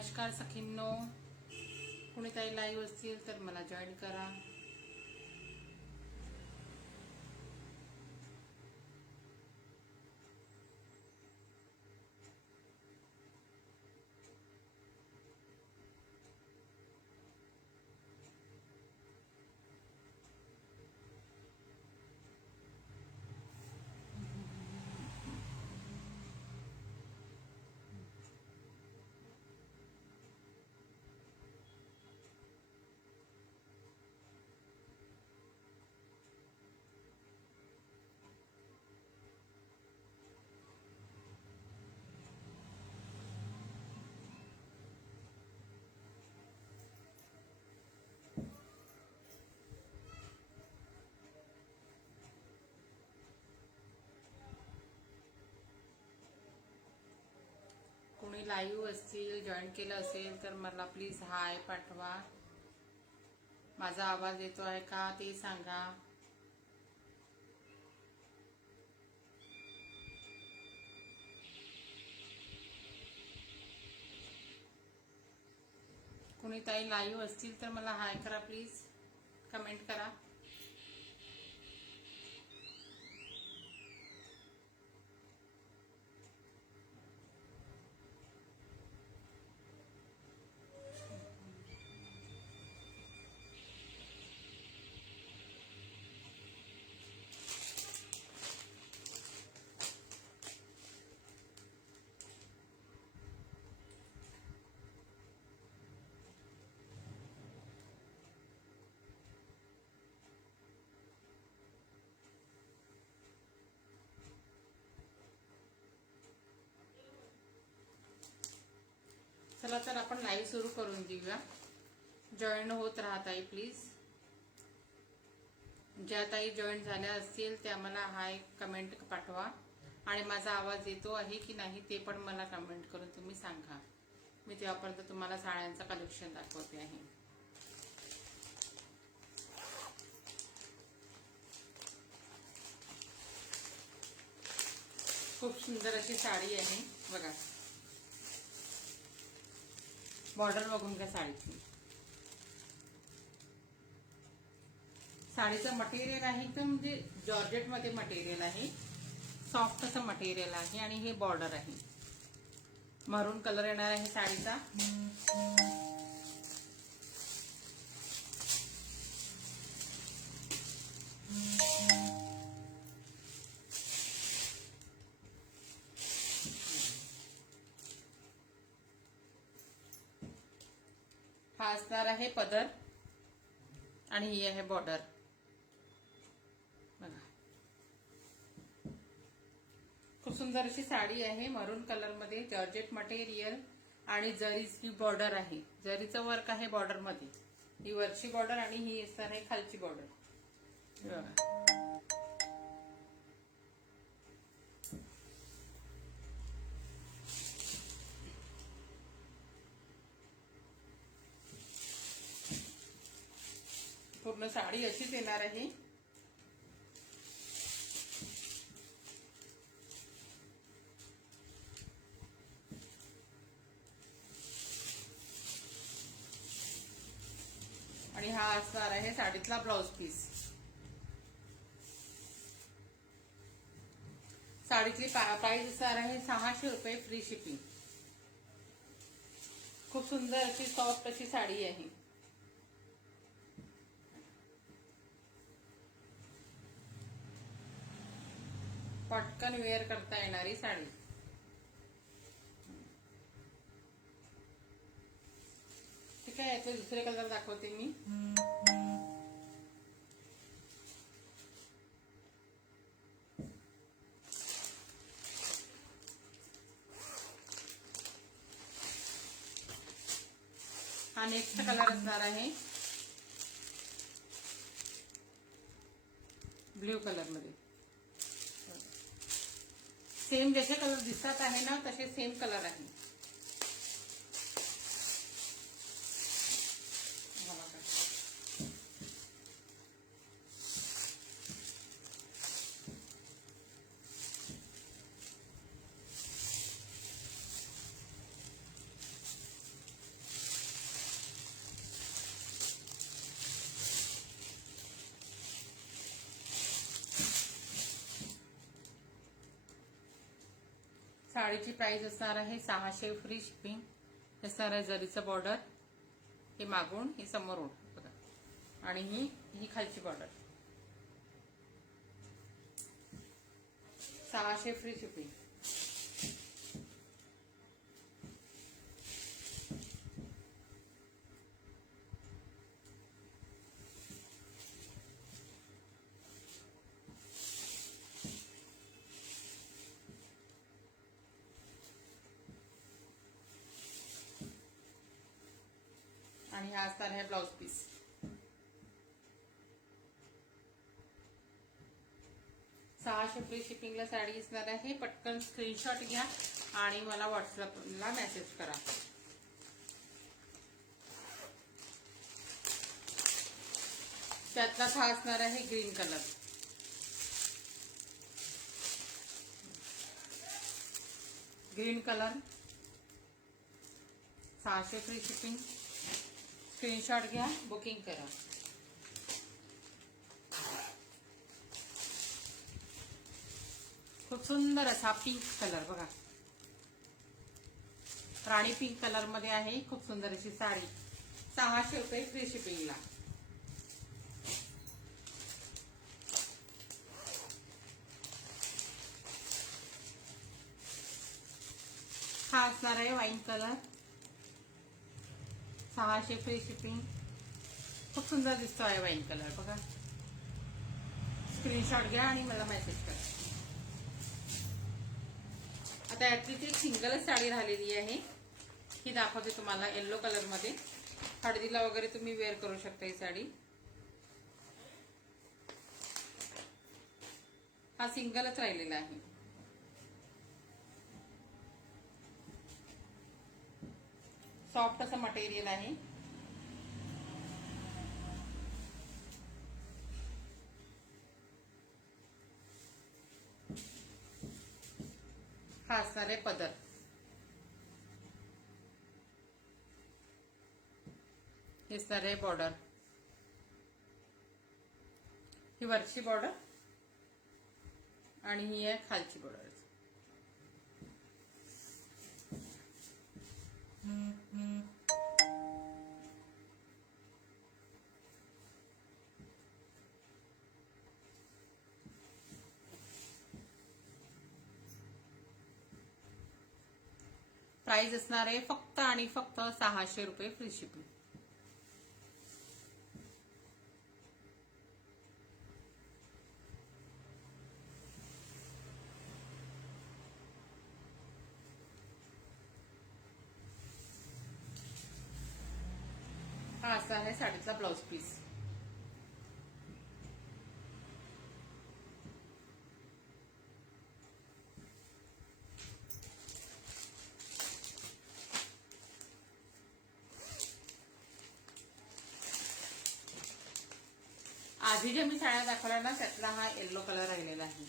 नमस्कार सखींनो, कुणी काही लाईव्ह असतील तर मला जॉईन करा. कोणी लाईव्ह असतील, जॉईन केलं असेल तर मला प्लीज हाय पाठवा. माझा आवाज येतो आहे का ते सांगा. कोणी ताई लाईव्ह असतील तर मला हाय करा प्लीज, कमेंट करा. चला तर आपण लाईव्ह सुरू करून देऊया. जॉईन होत राहा ताई प्लीज. ज्या ताई जॉईन झाल्या असतील त्या मला हाय कमेंट पाठवा आणि माझा आवाज येतो आहे की नाही ते पण मला कमेंट करून तुम्ही सांगा. मी तेव्हापर्यंत तुम्हाला साड्यांचं कलेक्शन दाखवते आहे. खूप सुंदर अशी साडी आहे बघा. बॉर्डर बघून घ्या साडीची. साडीचं मटेरियल आहे तर म्हणजे जॉर्जेट मध्ये मटेरियल आहे, सॉफ्ट असं मटेरियल आहे आणि हे बॉर्डर आहे. मरून कलर येणार आहे साडीचा. हा असणार आहे पदर आणि ही आहे बॉर्डर बघा. खूप सुंदर अशी साडी आहे, मरून कलर मध्ये, जॉर्जेट मटेरियल आणि जरीची बॉर्डर आहे. जरीचं वर्क आहे बॉर्डर मध्ये. ही वरची बॉर्डर आणि ही असणार आहे खालची बॉर्डर बघा. पूर्ण साडी अशीच येणार आहे. आणि हा असणार आहे साडीतला ब्लाउज पीस. साडीतली प्राइस असणार आहे 600 रुपये, फ्री शिपिंग. खूप सुंदर अशी सॉफ्ट अशी साडी आहे. पटकन वेअर करता येणारी साडी. ठीक आहे, याचे दुसरे कलर दाखवते मी. हा नेक्स्ट कलर असणार आहे ब्ल्यू कलर मध्ये. सेम जसे कलर दिसतात आहे ना तसे सेम कलर आहे. साडीची प्राइस असणार आहे 600 फ्री शिपिंग. असणार आहे जरीचं बॉर्डर. हे मागून हे समोरून बघा आणि ही खालची बॉर्डर. 600 free shipping. आणि हा असणार आहे ब्लाउज पीस. सहाशे फ्री शिपिंगला साडी असणार आहे. पटकन स्क्रीनशॉट घ्या आणि मला व्हॉट्सअपला मेसेज करा. त्यातला हा असणार आहे green colour. Green colour 600 free shipping. Screenshot घ्या, बुकिंग करा. खूप सुंदर असा पिंक कलर बघा, राणी पिंक कलर मध्ये आहे. खूप सुंदर अशी साडी. 600 रुपये फ्री शिपिंगला. हा असणार आहे वाईन कलर. 600 free shipping. खूप सुंदर दिसतो आहे वाईन कलर बघा. स्क्रीनशॉट घ्या आणि मला मेसेज करा. आता यातली एक सिंगलच साडी राहिलेली आहे, ही दाखवते तुम्हाला. येलो कलर मध्ये हळदीला वगैरे तुम्ही वेअर करू शकता ही साडी. हा सिंगलच राहिलेला आहे. सॉफ्ट असं मटेरियल आहे. हा असणार आहे पदर. हे असणार आहे बॉर्डर. ही वरची बॉर्डर आणि ही आहे खालची बॉर्डर. प्राइस असणार आहे फक्त आणि फक्त 600 रुपये फ्री शिपिंग. हा असा आहे साडीचा ब्लाउज पीस. आधी ज्या मी साड्या दाखवल्या ना त्यातला हा येलो कलर राहिलेला आहे.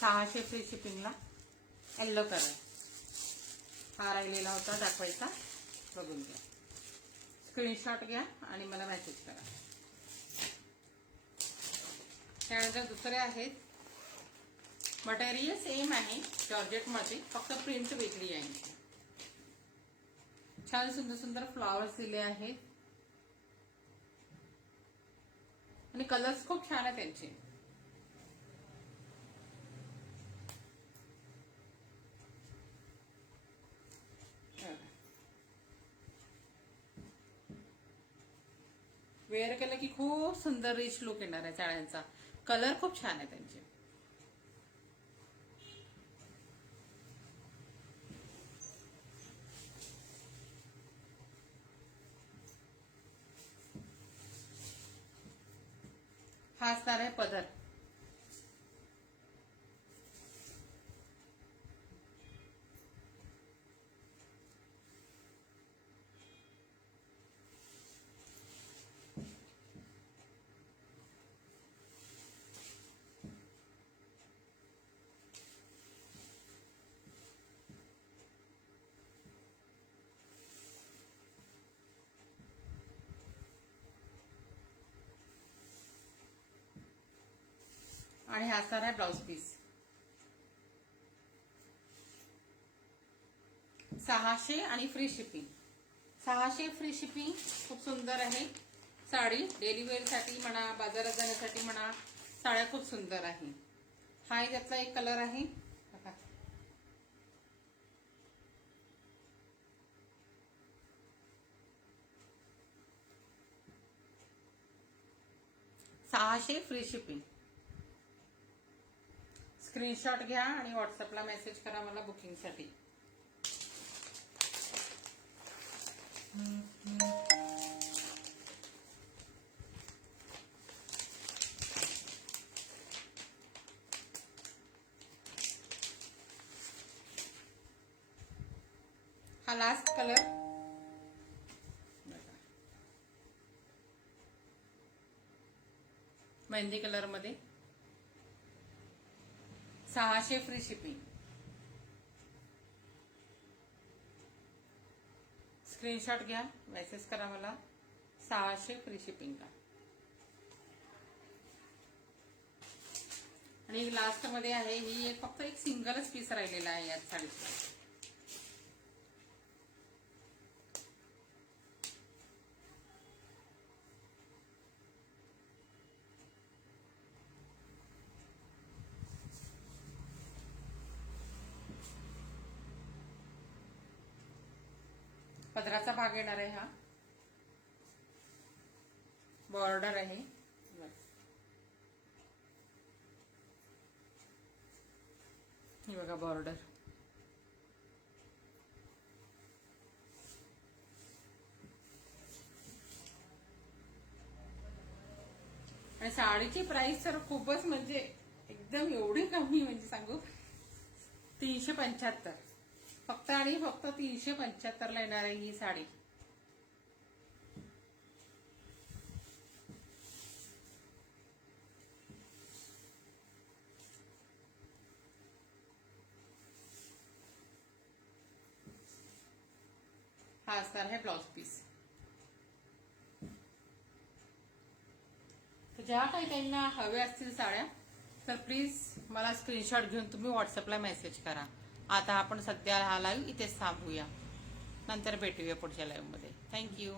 600 फ्री शिपिंगला येलो कलर हा राहिलेला होता दाखवायचा. बघून घ्या, स्क्रीनशॉट घ्या आणि मला मेसेज करा. त्यानंतर दुसरे आहेत. मटेरियल सेम आहे जॉर्जेट मध्ये, फक्त प्रिंट वेगळी आहे. छान सुंदर सुंदर फ्लॉवर्स दिले आहेत आणि कलर्स खूप छान आहे त्यांचे. वेअर केलं की खूप सुंदर रिच लुक येणार आहे साड्यांचा. कलर खूप छान आहे त्यांचे. हा असणार आहे पदर. आणि हा असणार आहे ब्लाउज पीस. 600 आणि फ्री शिपिंग. 600 free shipping. खूप सुंदर आहे साडी. डेली वेअर साठी म्हणा, बाजारात जाण्यासाठी म्हणा, साड्या खूप सुंदर आहे. हा त्यातला एक कलर आहे बघा. $600 फ्री शिपिंग. स्क्रीनशॉट घ्या आणि व्हॉट्सअपला मेसेज करा मला बुकिंगसाठी. हा लास्ट कलर मेहंदी कलर मध्ये. 600 फ्री शिपिंग. स्क्रीनशॉट घ्या, मेसेज करा मला. 600 फ्री शिपिंगला. आणि लास्ट मध्ये आहे ही फक्त एक सिंगलच पीस राहिलेला आहे यात साडीचा. पदराचा भाग येणार आहे. हा बॉर्डर आहे. हे बघा बॉर्डर. आणि साडीची प्राइस तर खूपच म्हणजे एकदम एवढी कमी, म्हणजे सांगू 375 फक्त. आणि फक्त 375 ला येणार आहे ही साडी. हा असणार आहे ब्लाउज पीस. तर ज्या काही त्यांना हव्या असतील साड्या तर प्लीज मला स्क्रीनशॉट घेऊन तुम्ही व्हॉट्सअपला मेसेज करा. आता आपण सध्या हा लाईव्ह इथेच थांबूया, नंतर भेटूया पुढच्या लाईव्ह मध्ये. थँक्यू.